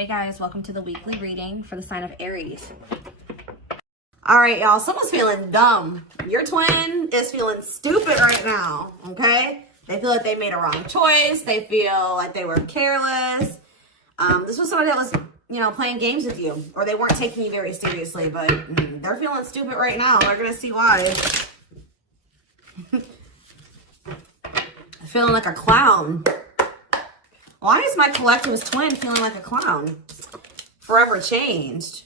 Hey guys, welcome to the weekly reading for the sign of Aries. All right, y'all, someone's feeling dumb. Your twin is feeling stupid right now, okay? They feel like they made a wrong choice. They feel like they were careless. This was somebody that was, playing games with you, or they weren't taking you very seriously, but they're feeling stupid right now. They're going to see why. Feeling like a clown. Why is my collectivist twin feeling like a clown? Forever changed.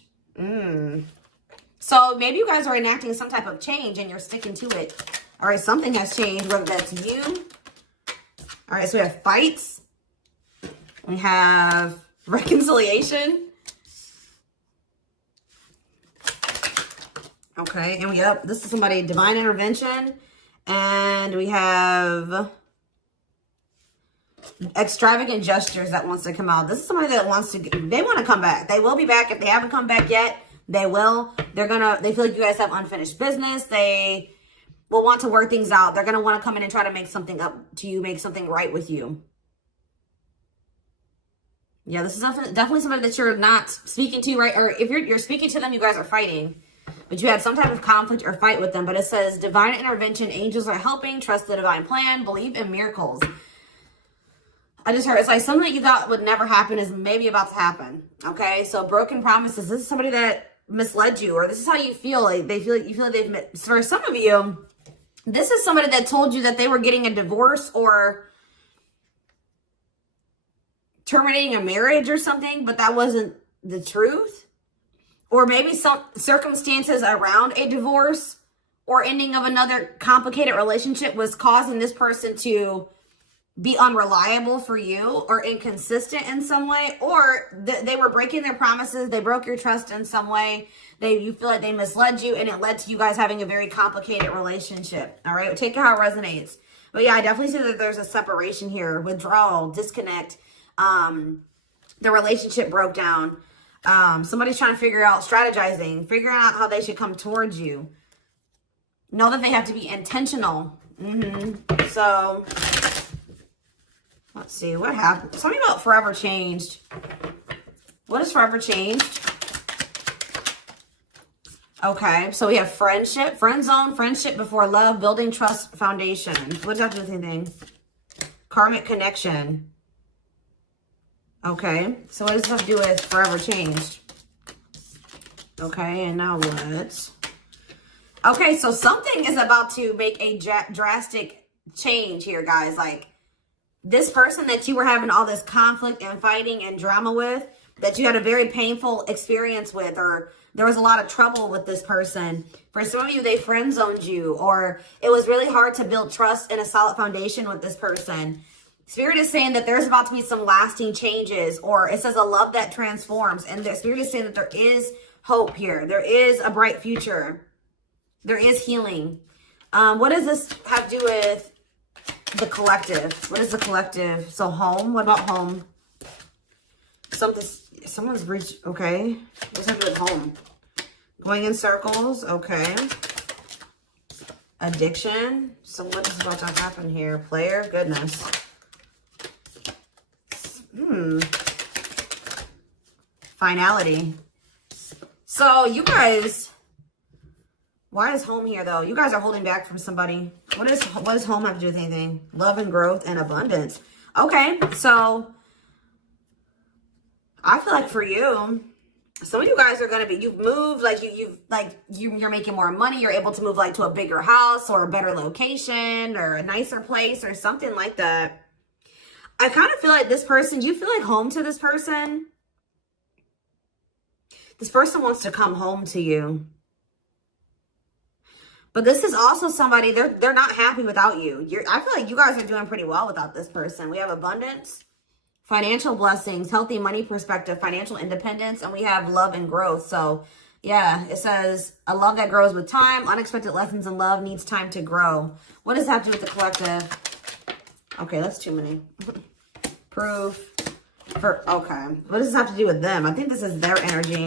So maybe you guys are enacting some type of change and you're sticking to it. All right, something has changed, whether that's you. All right, so we have fights. We have reconciliation. Okay, and this is somebody, divine intervention. And we have extravagant gestures that wants to come out. This is somebody that wants to, they want to come back. They will be back. If they haven't come back yet, they will. They feel like you guys have unfinished business. They will want to work things out. They're going to want to come in and try to make something up to you, make something right with you. Yeah, this is definitely somebody that you're not speaking to, right? Or if you're speaking to them, you guys are fighting. But you had some type of conflict or fight with them. But it says, divine intervention, angels are helping, trust the divine plan, believe in miracles. I just heard, it's like something that you thought would never happen is maybe about to happen. Okay, so broken promises. This is somebody that misled you, or this is how you feel. Like you feel like they've, for some of you, this is somebody that told you that they were getting a divorce or terminating a marriage or something, but that wasn't the truth. Or maybe some circumstances around a divorce or ending of another complicated relationship was causing this person to be unreliable for you or inconsistent in some way, or they were breaking their promises. They broke your trust in some way. You feel like they misled you, and it led to you guys having a very complicated relationship. All right, take it how it resonates. But yeah, I definitely see that there's a separation here, withdrawal, disconnect. The relationship broke down. Somebody's trying to figure out, strategizing, figuring out how they should come towards you. Know that they have to be intentional. So let's see, what happened? Something about forever changed. What is forever changed? Okay, so we have friendship, friend zone, friendship before love, building trust foundation. What does that have to do with anything? Karmic connection. Okay, so what does this have to do with forever changed? Okay, and now what? Okay, so something is about to make a drastic change here, guys. Like, this person that you were having all this conflict and fighting and drama with, that you had a very painful experience with, or there was a lot of trouble with this person. For some of you, they friend zoned you, or it was really hard to build trust and a solid foundation with this person. Spirit is saying that there's about to be some lasting changes, or it says a love that transforms. And the Spirit is saying that there is hope here. There is a bright future. There is healing. What does this have to do with the collective? What is the collective? So home. What about home? Someone's breached. Okay. What does that have to do with home? Going in circles. Okay. Addiction. So what is about to happen here? Player. Goodness. Finality. So you guys, why is home here though? You guys are holding back from somebody. What does home have to do with anything? Love and growth and abundance. Okay, so I feel like for you, some of you guys are gonna be, you've moved, like you're making more money. You're able to move like to a bigger house or a better location or a nicer place or something like that. I kind of feel like this person, do you feel like home to this person? This person wants to come home to you. But this is also somebody, they're not happy without you. I feel like you guys are doing pretty well without this person. We have abundance, financial blessings, healthy money perspective, financial independence, and we have love and growth. So yeah, it says a love that grows with time. Unexpected lessons in love needs time to grow. What does that have to do with the collective? Okay, that's too many. Proof. Okay. What does this have to do with them? I think this is their energy.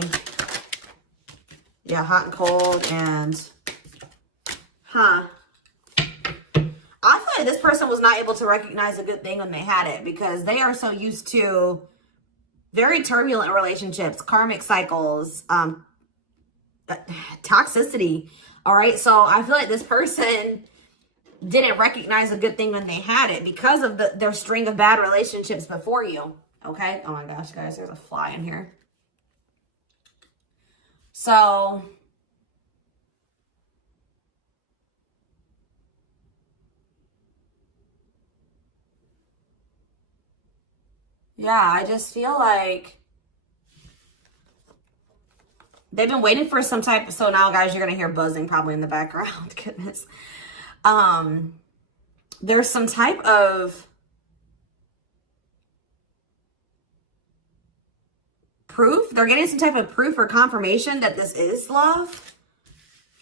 Yeah, hot and cold and... I feel like this person was not able to recognize a good thing when they had it, because they are so used to Very turbulent relationships, karmic cycles, toxicity. All right. So I feel like this person didn't recognize a good thing when they had it because of their string of bad relationships before you. Okay. Oh my gosh, guys, there's a fly in here. So yeah, I just feel like they've been waiting for some type. So now, guys, you're going to hear buzzing probably in the background. Goodness. There's some type of proof. They're getting some type of proof or confirmation that this is love.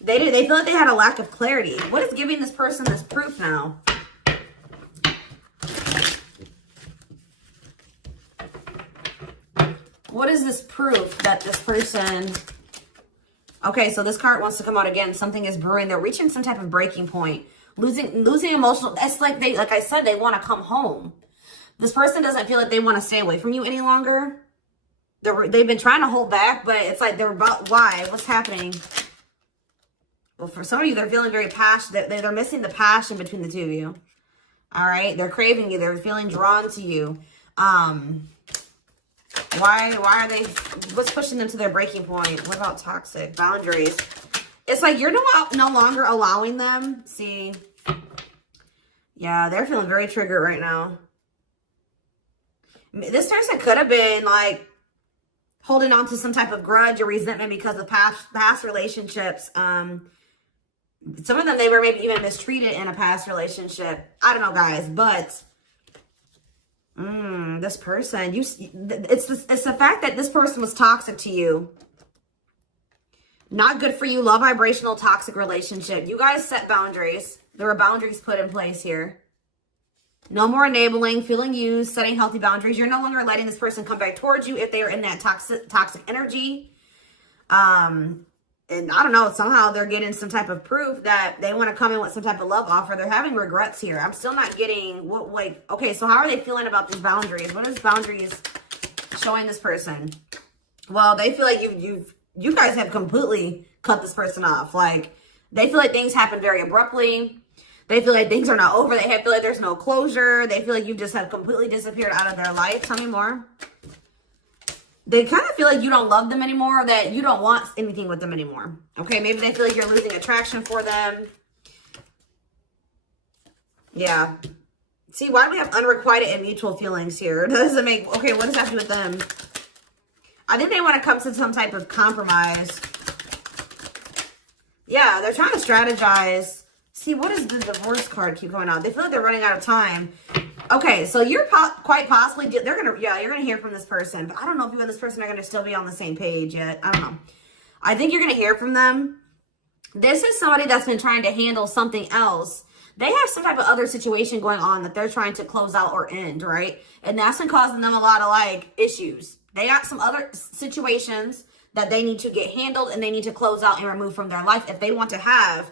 They feel like they had a lack of clarity. What is giving this person this proof now? What is this proof that this person... Okay, so this card wants to come out again. Something is brewing. They're reaching some type of breaking point. Losing emotional... It's like like I said, they want to come home. This person doesn't feel like they want to stay away from you any longer. They've been trying to hold back, but it's like they're about... Why? What's happening? Well, for some of you, they're feeling very passionate. They're missing the passion between the two of you. All right? They're craving you. They're feeling drawn to you. Why are they... What's pushing them to their breaking point? What about toxic boundaries? It's like you're no longer allowing them. See? Yeah, they're feeling very triggered right now. This person could have been like holding on to some type of grudge or resentment because of past relationships. Some of them, they were maybe even mistreated in a past relationship. I don't know, guys, but this person, it's the fact that this person was toxic to you. Not good for you. Low vibrational toxic relationship. You guys set boundaries. There were boundaries put in place here. No more enabling, feeling used, setting healthy boundaries. You're no longer letting this person come back towards you if they are in that toxic energy. And I don't know, somehow they're getting some type of proof that they want to come in with some type of love offer. They're having regrets here. I'm still not getting what, like, okay, so how are they feeling about these boundaries? What is boundaries showing this person? Well, they feel like you guys have completely cut this person off. Like, they feel like things happen very abruptly. They feel like things are not over. They feel like there's no closure. They feel like you just have completely disappeared out of their life. Tell me more. They kind of feel like you don't love them anymore, or that you don't want anything with them anymore. Okay, maybe they feel like you're losing attraction for them. Yeah. See, why do we have unrequited and mutual feelings here? Does it make... Okay, what does that have to do with them? I think they want to come to some type of compromise. Yeah, they're trying to strategize. See, what does the divorce card keep going on? They feel like they're running out of time. Okay, so you're quite possibly... you're going to hear from this person. But I don't know if you and this person are going to still be on the same page yet. I don't know. I think you're going to hear from them. This is somebody that's been trying to handle something else. They have some type of other situation going on that they're trying to close out or end, right? And that's been causing them a lot of, like, issues. They got some other situations that they need to get handled and they need to close out and remove from their life if they want to have...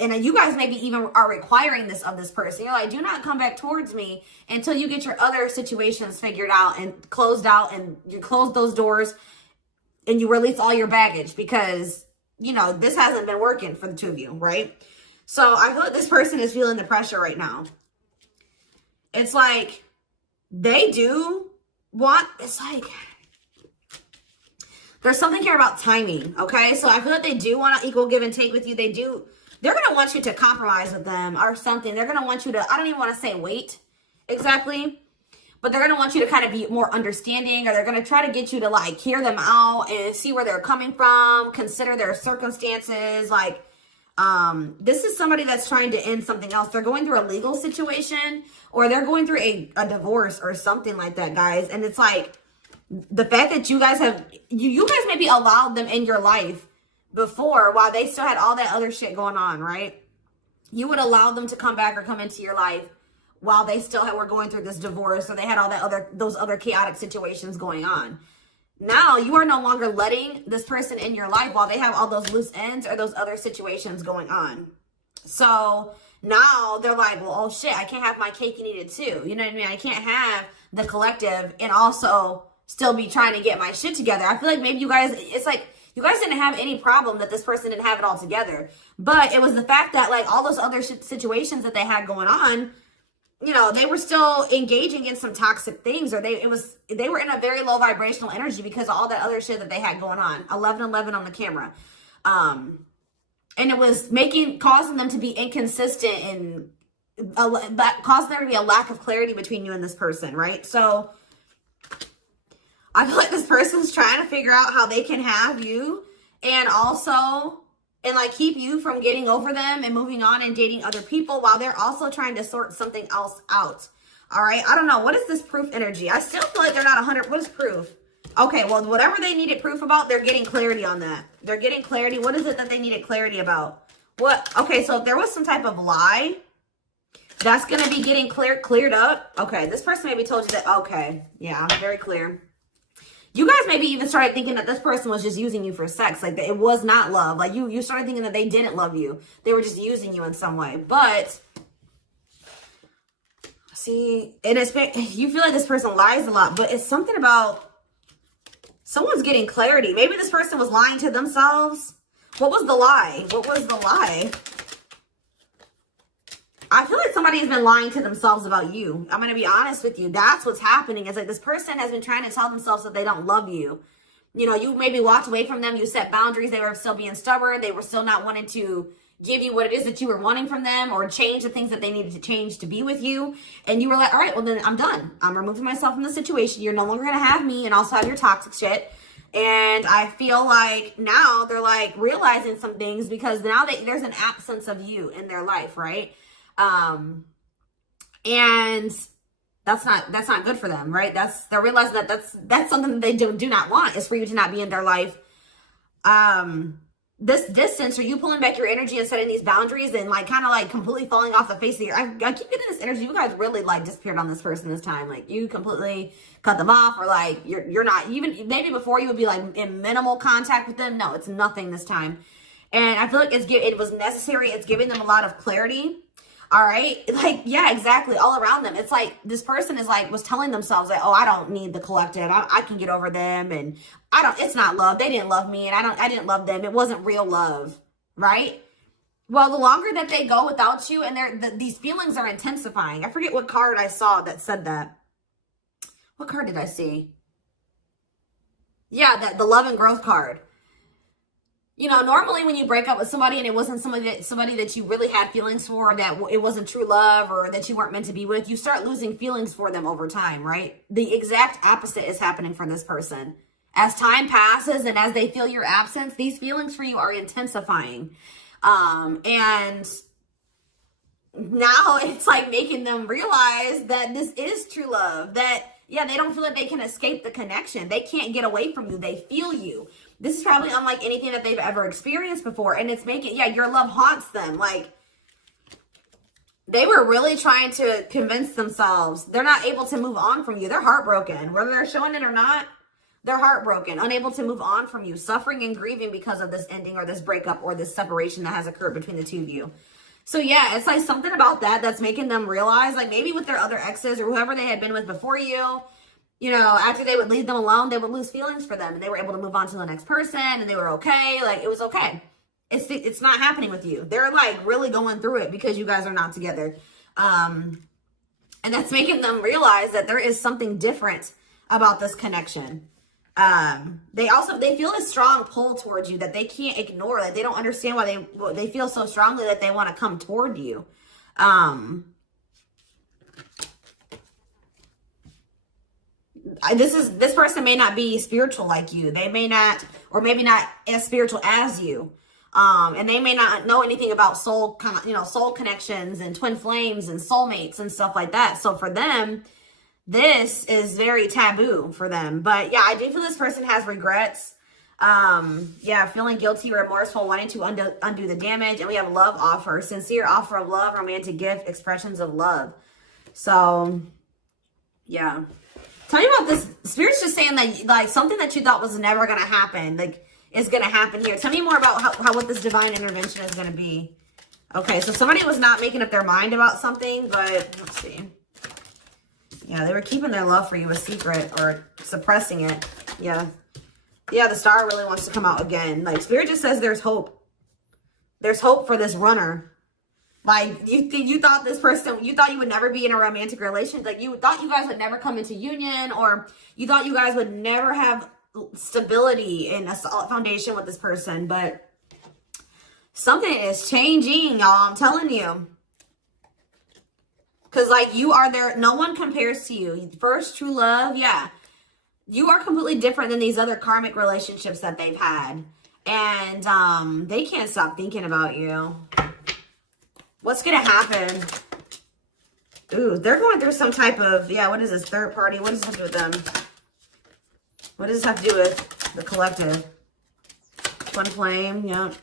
And you guys maybe even are requiring this of this person. You're like, do not come back towards me until you get your other situations figured out and closed out, and you close those doors and you release all your baggage, because, you know, this hasn't been working for the two of you, right? So I feel like this person is feeling the pressure right now. It's like they do want, it's like, there's something here about timing, okay? So I feel like they do want to equal give and take with you. They're going to want you to compromise with them or something. They're going to want you to, I don't even want to say wait exactly, but they're going to want you to kind of be more understanding, or they're going to try to get you to, like, hear them out and see where they're coming from, consider their circumstances. Like, this is somebody that's trying to end something else. They're going through a legal situation, or they're going through a divorce or something like that, guys. And it's like the fact that you guys have, you guys maybe allowed them in your life before while they still had all that other shit going on, right? You would allow them to come back or come into your life while they still were going through this divorce, or they had all that those other chaotic situations going on. Now you are no longer letting this person in your life while they have all those loose ends or those other situations going on. So now they're like, well, oh shit, I can't have my cake and eat it too. You know what I mean? I can't have the collective and also still be trying to get my shit together. I feel like maybe you guys, it's like, you guys didn't have any problem that this person didn't have it all together. But it was the fact that, like, all those other situations that they had going on, you know, they were still engaging in some toxic things, or they were in a very low vibrational energy because of all that other shit that they had going on. 1111 on the camera. And it was causing them to be inconsistent and causing there to be a lack of clarity between you and this person, right? So I feel like this person's trying to figure out how they can have you and like keep you from getting over them and moving on and dating other people while they're also trying to sort something else out. All right. I don't know. What is this proof energy? I still feel like they're not 100. What is proof? Okay. Well, whatever they needed proof about, they're getting clarity on that. They're getting clarity. What is it that they needed clarity about? What? Okay. So if there was some type of lie, that's going to be getting cleared up. Okay. This person maybe told you that. Okay. Yeah. I'm very clear. You guys maybe even started thinking that this person was just using you for sex. Like, it was not love. Like, you started thinking that they didn't love you. They were just using you in some way. But, see, and you feel like this person lies a lot. But it's something about someone's getting clarity. Maybe this person was lying to themselves. What was the lie? What was the lie? I feel like somebody has been lying to themselves about you. I'm going to be honest with you. That's what's happening. It's like this person has been trying to tell themselves that they don't love you. You know, you maybe walked away from them. You set boundaries. They were still being stubborn. They were still not wanting to give you what it is that you were wanting from them or change the things that they needed to change to be with you. And you were like, all right, well, then I'm done. I'm removing myself from the situation. You're no longer going to have me and also have your toxic shit. And I feel like now they're like realizing some things because now there's an absence of you in their life, right? And that's not good for them, right? They're realizing that that's something that they do not want, is for you to not be in their life. This distance, or you pulling back your energy and setting these boundaries and like kind of like completely falling off the face of I keep getting this energy. You guys really like disappeared on this person this time. Like, you completely cut them off, or like you're not even, maybe before you would be like in minimal contact with them. No, it's nothing this time. And I feel like it was necessary. It's giving them a lot of clarity. All right. Like, yeah, exactly. All around them. It's like this person was telling themselves like, oh, I don't need the collective. I can get over them. And it's not love. They didn't love me. And I didn't love them. It wasn't real love. Right. Well, the longer that they go without you and these feelings are intensifying. I forget what card I saw that said that. What card did I see? Yeah, the love and growth card. You know, normally when you break up with somebody and it wasn't somebody that you really had feelings for, that it wasn't true love or that you weren't meant to be with, you start losing feelings for them over time, right? The exact opposite is happening for this person. As time passes and as they feel your absence, these feelings for you are intensifying. And now it's like making them realize that this is true love, that, yeah, they don't feel like they can escape the connection. They can't get away from you. They feel you. This is probably unlike anything that they've ever experienced before. And it's making, yeah, your love haunts them. Like, they were really trying to convince themselves they're not able to move on from you. They're heartbroken. Whether they're showing it or not, they're heartbroken, unable to move on from you, suffering and grieving because of this ending or this breakup or this separation that has occurred between the two of you. So yeah, it's like something about that's making them realize, like maybe with their other exes or whoever they had been with before you know, after they would leave them alone, they would lose feelings for them and they were able to move on to the next person and they were okay. Like, it was okay. It's not happening with you. They're like really going through it because you guys are not together. And that's making them realize that there is something different about this connection. They feel a strong pull towards you that they can't ignore. Like, they don't understand why they feel so strongly that they want to come toward you. This person may not be spiritual like you. They may not, or maybe not as spiritual as you. And they may not know anything about soul connections and twin flames and soulmates and stuff like that. So for them, this is very taboo for them. But yeah, I do feel this person has regrets. Yeah, feeling guilty, remorseful, wanting to undo the damage. And we have love offer, sincere offer of love, romantic gift, expressions of love. So yeah. Tell me about this. Spirit's just saying that, like, something that you thought was never going to happen, like, is going to happen here. Tell me more about how what this divine intervention is going to be. Okay, so somebody was not making up their mind about something, but let's see. Yeah, they were keeping their love for you a secret or suppressing it. Yeah. Yeah, the star really wants to come out again. Like, Spirit just says there's hope. There's hope for this runner. Like, you thought this person, you thought you would never be in a romantic relationship. Like, you thought you guys would never come into union, or you thought you guys would never have stability and a solid foundation with this person. But something is changing, y'all. I'm telling you. Because, like, you are there. No one compares to you. First true love, yeah. You are completely different than these other karmic relationships that they've had. And they can't stop thinking about you. What's going to happen? Ooh, they're going through some type of, yeah, what is this? Third party? What does this have to do with them? What does this have to do with the collective? Twin flame, yep.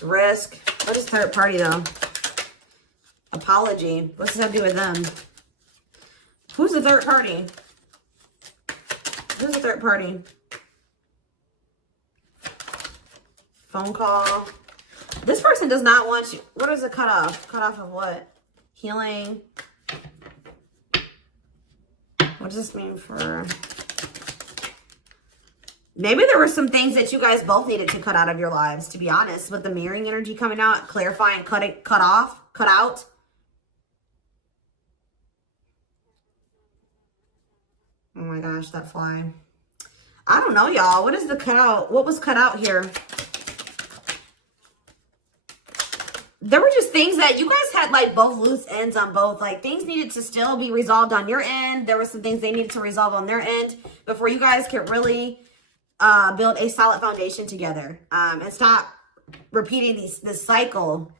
Risk. What is third party, though? Apology. What's this have to do with them? Who's the third party? Who's the third party? Phone call. This person does not want you. What is the cutoff? Cutoff of what? Healing. What does this mean for... Maybe there were some things that you guys both needed to cut out of your lives, to be honest. With the mirroring energy coming out, clarifying, cut out. Oh my gosh, that fly. I don't know, y'all. What is the cutout? What was cut out here? There were just things that you guys had, like, both loose ends on both. Like, things needed to still be resolved on your end. There were some things they needed to resolve on their end before you guys could really build a solid foundation together. And stop repeating this cycle.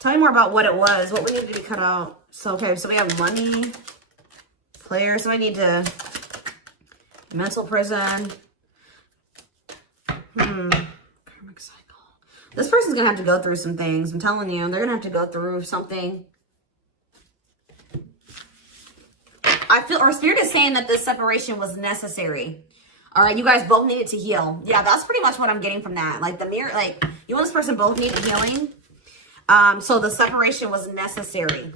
Tell me more about what it was. What we needed to be cut out. So, okay, so we have money. Player. So I need to... Mental prison. Karmic cycle. This person's going to have to go through some things. I'm telling you. They're going to have to go through something. I feel, or Spirit is saying that this separation was necessary. All right. You guys both needed to heal. Yeah, that's pretty much what I'm getting from that. Like the mirror, like you and this person both needed healing. So the separation was necessary.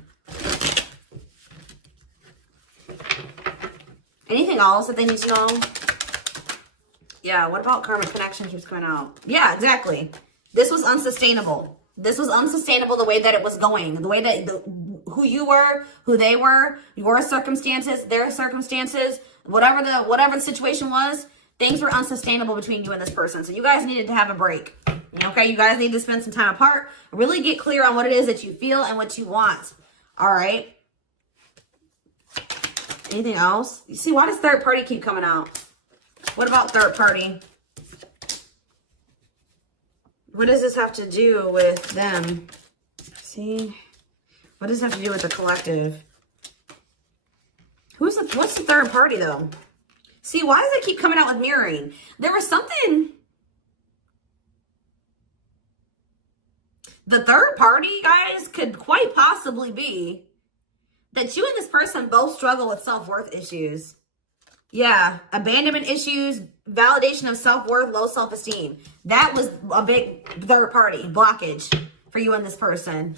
Anything else that they need to know? Yeah, what about karmic connection keeps coming out? Yeah, exactly. This was unsustainable. This was unsustainable the way that it was going. The way that who you were, who they were, your circumstances, their circumstances, whatever the situation was, things were unsustainable between you and this person. So you guys needed to have a break. Okay, you guys need to spend some time apart. Really get clear on what it is that you feel and what you want. All right. Anything else? You see, why does third party keep coming out? What about third party? What does this have to do with them? See? What does this have to do with the collective? What's the third party, though? See, why does it keep coming out with mirroring? There was something... The third party, guys, could quite possibly be that you and this person both struggle with self-worth issues. Yeah, abandonment issues, validation of self-worth, low self-esteem. That was a big third party blockage for you and this person.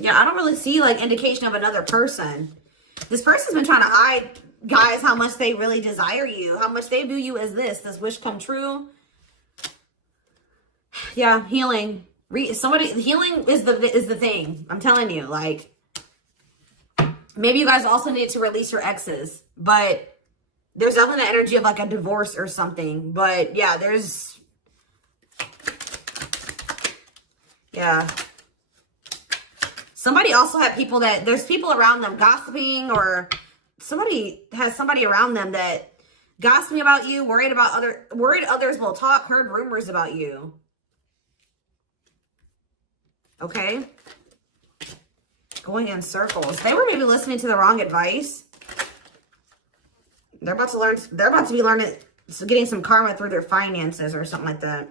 Yeah, I don't really see like indication of another person. This person's been trying to hide, guys, how much they really desire you, how much they view you as this wish come true. Yeah, healing. Healing is the thing. I'm telling you, like, maybe you guys also need to release your exes, but there's definitely the energy of like a divorce or something. But yeah, somebody also had people there's people around them gossiping, or somebody has somebody around them that gossiping about you, worried others will talk, heard rumors about you. Okay. Going in circles. They were maybe listening to the wrong advice. They're about to be learning, getting some karma through their finances or something like that.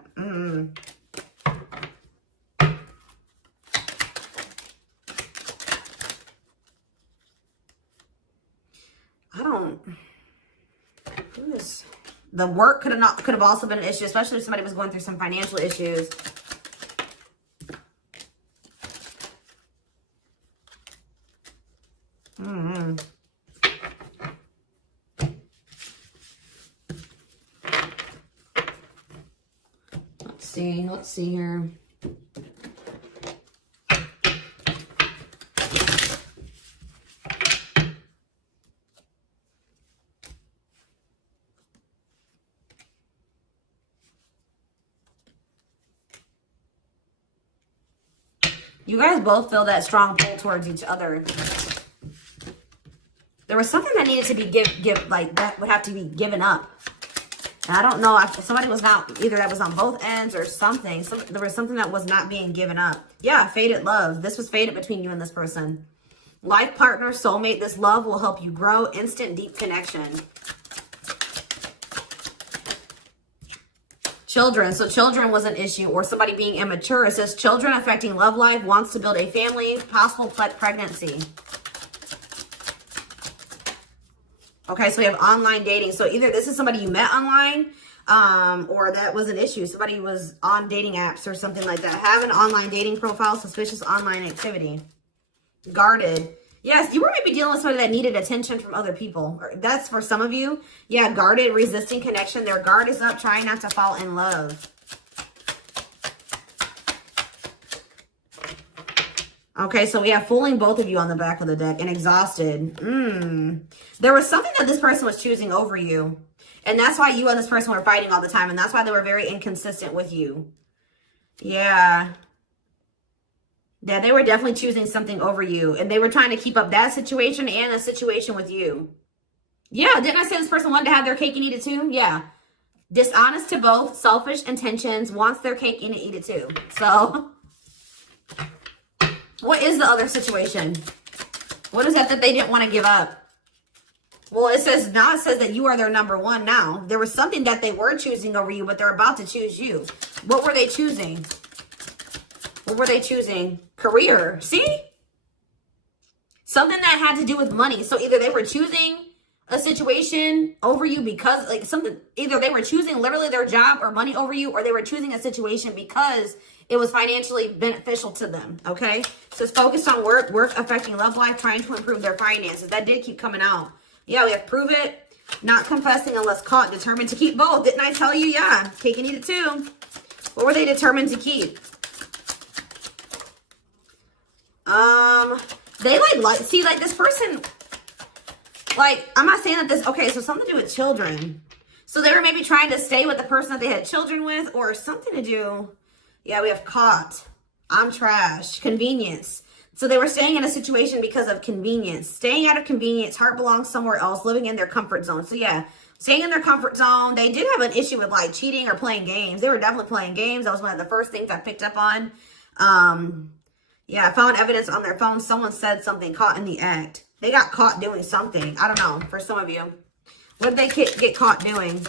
The work could have also been an issue, especially if somebody was going through some financial issues. see. Let's see here. You guys both feel that strong pull towards each other. There was something that needed to be like that would have to be given up. And I don't know if somebody was not, either that was on both ends or something. There was something that was not being given up. Yeah, fated love. This was fated between you and this person. Life partner, soulmate. This love will help you grow. Instant, deep connection. Children. So children was an issue, or somebody being immature. It says children affecting love life, wants to build a family, possible pregnancy. Okay, so we have online dating. So either this is somebody you met online, or that was an issue. Somebody was on dating apps or something like that. Have an online dating profile, suspicious online activity. Guarded. Yes, you were maybe dealing with somebody that needed attention from other people. That's for some of you. Yeah, guarded, resisting connection. Their guard is up, trying not to fall in love. Okay, so we have fooling both of you on the back of the deck and exhausted. There was something that this person was choosing over you. And that's why you and this person were fighting all the time. And that's why they were very inconsistent with you. Yeah. Yeah, they were definitely choosing something over you. And they were trying to keep up that situation and a situation with you. Yeah, didn't I say this person wanted to have their cake and eat it too? Yeah. Dishonest to both, selfish intentions, wants their cake and eat it too. So, what is the other situation? What is that they didn't want to give up? Well, it says, now it says that you are their number one now. There was something that they were choosing over you, but they're about to choose you. What were they choosing? What were they choosing? Career. See? Something that had to do with money. So either they were choosing a situation over you because, like, something, either they were choosing literally their job or money over you, or they were choosing a situation because it was financially beneficial to them, okay? So it's focused on work affecting love life, trying to improve their finances. That did keep coming out. Yeah, we have prove it, not confessing unless caught, determined to keep both. Didn't I tell you? Yeah, cake and eat it too. What were they determined to keep? They like see, like this person, like, I'm not saying that this, okay, so something to do with children. So they were maybe trying to stay with the person that they had children with, or something to do, yeah, we have caught, I'm trash, convenience. So they were staying in a situation because of convenience. Staying out of convenience, heart belongs somewhere else, living in their comfort zone. So yeah, staying in their comfort zone. They did have an issue with like cheating or playing games. They were definitely playing games. That was one of the first things I picked up on. Yeah, I found evidence on their phone. Someone said something, caught in the act. They got caught doing something. I don't know, for some of you. What did they get caught doing?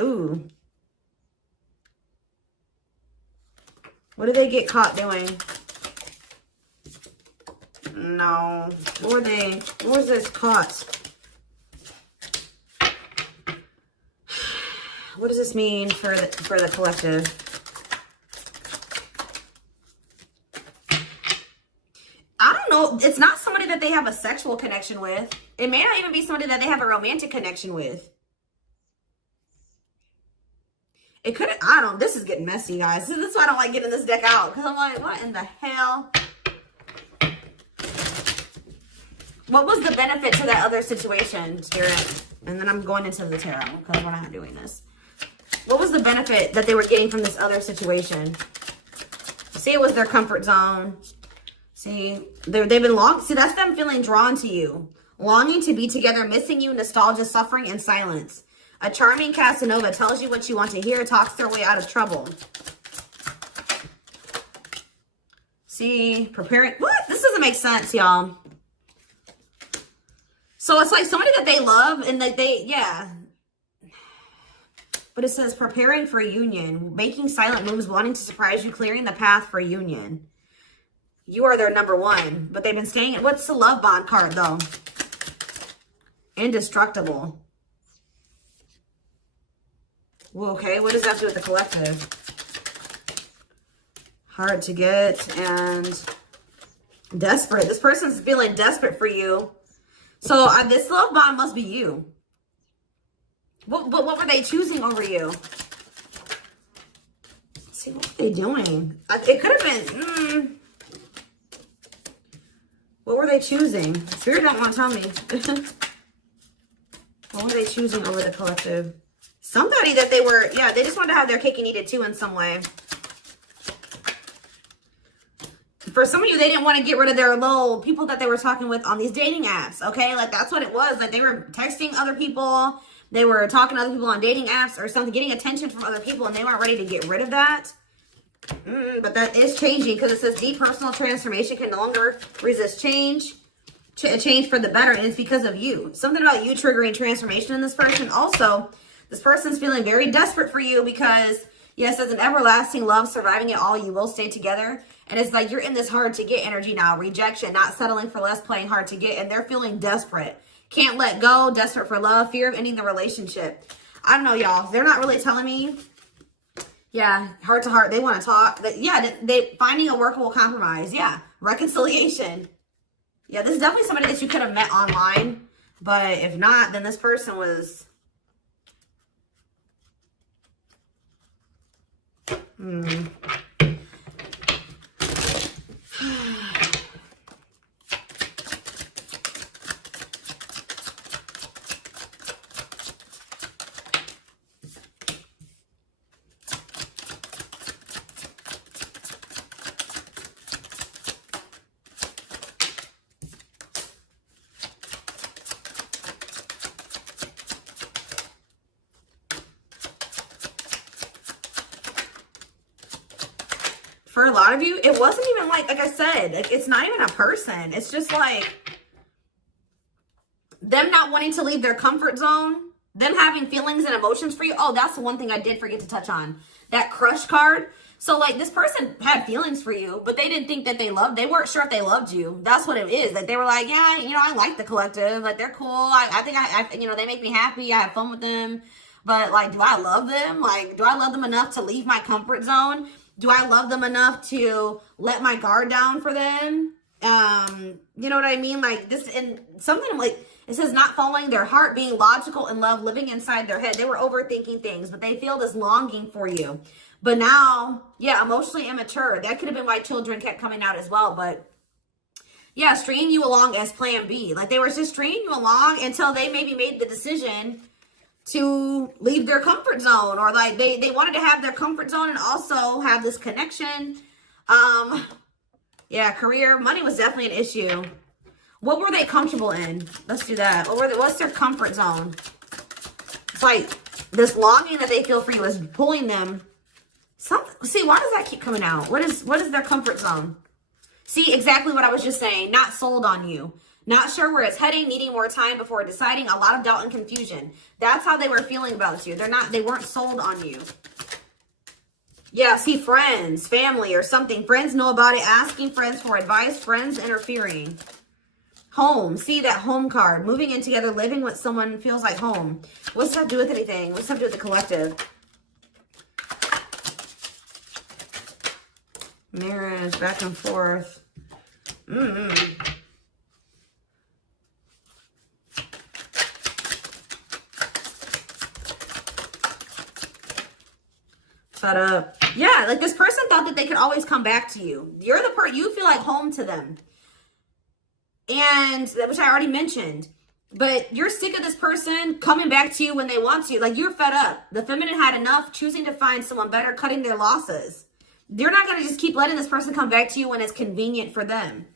Ooh. What did they get caught doing? No. What was this caught? What does this mean for the collective? I don't know. It's not somebody that they have a sexual connection with. It may not even be somebody that they have a romantic connection with. It could, I don't, this is getting messy, guys. This is why I don't like getting this deck out. Because I'm like, what in the hell? What was the benefit to that other situation, Spirit? And then I'm going into the tarot because we're not doing this. What was the benefit that they were getting from this other situation? See, it was their comfort zone. See, they've been see, that's them feeling drawn to you. Longing to be together, missing you, nostalgia, suffering, and silence. A charming Casanova tells you what you want to hear, talks their way out of trouble. See, preparing. What? This doesn't make sense, y'all. So it's like somebody that they love and that yeah. But it says preparing for union, making silent moves, wanting to surprise you, clearing the path for union. You are their number one, but they've been staying. What's the love bond card, though? Indestructible. Well, okay, what does that have to do with the collective? Hard to get and desperate. This person's feeling desperate for you. So this love bond must be you. What were they choosing over you? Let's see, what were they doing? It could have been, what were they choosing? Spirit don't want to tell me. What were they choosing over the collective? Somebody that they were, yeah, they just wanted to have their cake and eat it too in some way. For some of you, they didn't want to get rid of their little people that they were talking with on these dating apps, okay? Like, that's what it was. Like, they were texting other people. They were talking to other people on dating apps or something, getting attention from other people, and they weren't ready to get rid of that. But that is changing because it says deep personal transformation can no longer resist change. Change for the better, and it's because of you. Something about you triggering transformation in this person. Also, this person's feeling very desperate for you because, yes, as an everlasting love, surviving it all, you will stay together. And it's like you're in this hard to get energy now. Rejection, not settling for less, playing hard to get. And they're feeling desperate. Can't let go, desperate for love, fear of ending the relationship. I don't know, y'all. They're not really telling me. Yeah, heart to heart. They want to talk. Yeah, they finding a workable compromise. Yeah, reconciliation. Yeah, this is definitely somebody that you could have met online. But if not, then this person was... For a lot of you, it wasn't even like I said, like it's not even a person. It's just like them not wanting to leave their comfort zone, them having feelings and emotions for you. Oh, that's the one thing I did forget to touch on. That crush card. So like this person had feelings for you, but they didn't think that they weren't sure if they loved you. That's what it is. Like they were like, yeah, you know, I like the collective. Like they're cool. I think I you know, they make me happy. I have fun with them. But like, do I love them? Like, do I love them enough to leave my comfort zone? Do I love them enough to let my guard down for them? You know what I mean? Like this, and something like, it says not following their heart, being logical in love, living inside their head. They were overthinking things, but they feel this longing for you. But now, yeah, emotionally immature. That could have been why children kept coming out as well. But yeah, stringing you along as plan B. Like they were just stringing you along until they maybe made the decision to leave their comfort zone, or like they wanted to have their comfort zone and also have this connection. Yeah, career, money was definitely an issue. What were they comfortable in? Let's do that. What's their comfort zone? It's like this longing that they feel for you is pulling them. See, why does that keep coming out? What is their comfort zone? See, exactly what I was just saying. Not sold on you. Not sure where it's heading, needing more time before deciding, a lot of doubt and confusion. That's how they were feeling about you. They weren't sold on you. Yeah, see, friends, family or something. Friends know about it, asking friends for advice, friends interfering. Home, see that home card. Moving in together, living with someone feels like home. What's that do with anything? What's that do with the collective? Marriage, back and forth. Fed up. Yeah, like this person thought that they could always come back to you. You're the you feel like home to them. And, which I already mentioned. But you're sick of this person coming back to you when they want to. Like, you're fed up. The feminine had enough, choosing to find someone better, cutting their losses. You're not going to just keep letting this person come back to you when it's convenient for them.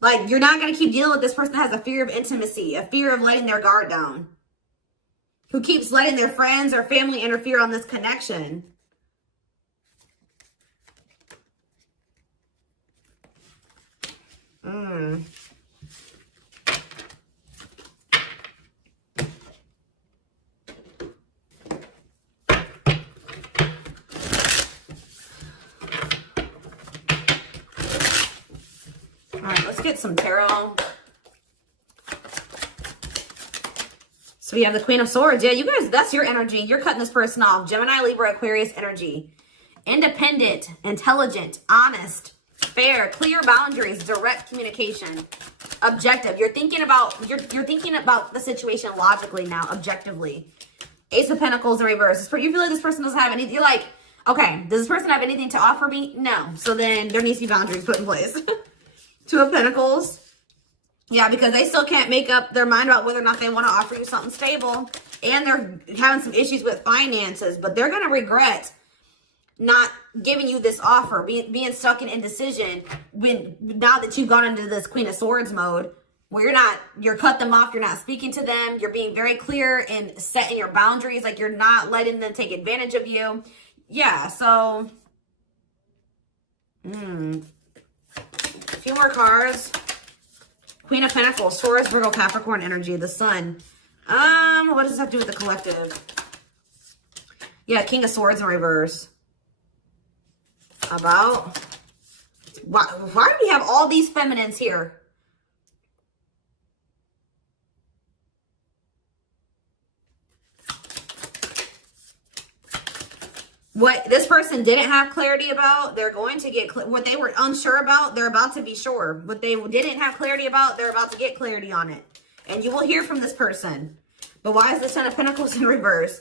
Like, you're not going to keep dealing with this person that has a fear of intimacy, a fear of letting their guard down, who keeps letting their friends or family interfere on this connection. All right, let's get some tarot. So we have the Queen of Swords. Yeah, you guys, that's your energy. You're cutting this person off. Gemini, Libra, Aquarius energy. Independent, intelligent, honest, fair, clear boundaries, direct communication, objective. You're thinking about the situation logically now, objectively. Ace of Pentacles in reverse. You feel like this person doesn't have anything. You're like, okay, does this person have anything to offer me? No. So then there needs to be boundaries put in place. Two of Pentacles. Yeah, because they still can't make up their mind about whether or not they want to offer you something stable. And they're having some issues with finances, but they're going to regret not giving you this offer, being stuck in indecision now that you've gone into this Queen of Swords mode, where you're cut them off, you're not speaking to them, you're being very clear and setting your boundaries, like you're not letting them take advantage of you. Yeah, so a few more cards. Queen of Pentacles, Taurus, Virgo, Capricorn energy, the Sun. What does this have to do with the collective? Yeah, King of Swords in reverse. About why do we have all these feminines here? What this person didn't have clarity about, they're going to get what they were unsure about, they're about to be sure. What they didn't have clarity about, they're about to get clarity on it. And you will hear from this person. But why is the Ten of Pentacles in reverse?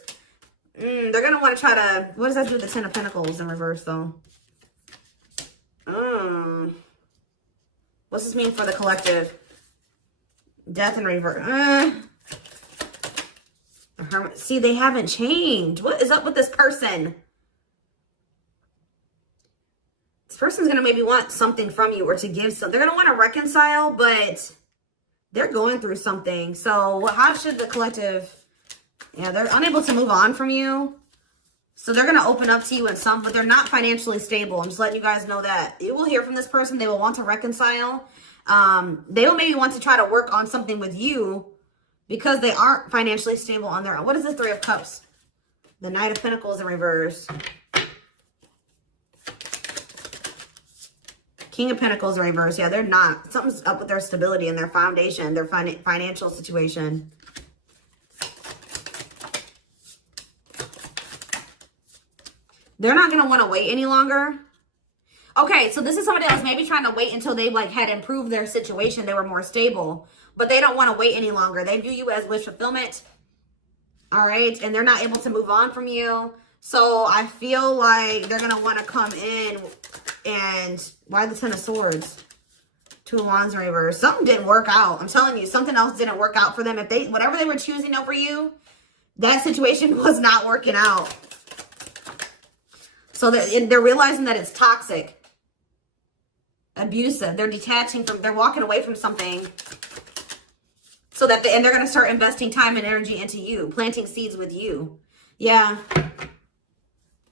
They're going to want to try to, what does that do with the Ten of Pentacles in reverse though? What's this mean for the collective? Death in reverse. See, they haven't changed. What is up with this person? This person's going to maybe want something from you or to give something. They're going to want to reconcile, but they're going through something. So how should the collective... Yeah, they're unable to move on from you. So they're going to open up to you in some, but they're not financially stable. I'm just letting you guys know that. You will hear from this person. They will want to reconcile. They will maybe want to try to work on something with you because they aren't financially stable on their own. What is the Three of Cups? The Knight of Pentacles in reverse. King of Pentacles in reverse. Yeah, they're not. Something's up with their stability and their foundation, their financial situation. They're not going to want to wait any longer. Okay, so this is somebody that was maybe trying to wait until they had improved their situation. They were more stable. But they don't want to wait any longer. They view you as wish fulfillment. All right? And they're not able to move on from you. So I feel like they're going to want to come in and... Why the Ten of Swords? Two of Wands in reverse. Something didn't work out. I'm telling you, something else didn't work out for them. If whatever they were choosing over you, that situation was not working out. So they're realizing that it's toxic, abusive. They're detaching from, they're walking away from something. So that, and they're going to start investing time and energy into you, planting seeds with you. Yeah.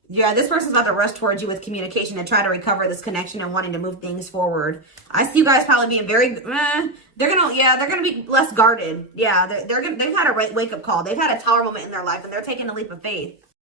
Yeah, this person's about to rush towards you with communication and try to recover this connection and wanting to move things forward. I see you guys probably being very, they're going to be less guarded. Yeah, they've had a wake-up call. They've had a tower moment in their life and they're taking a leap of faith.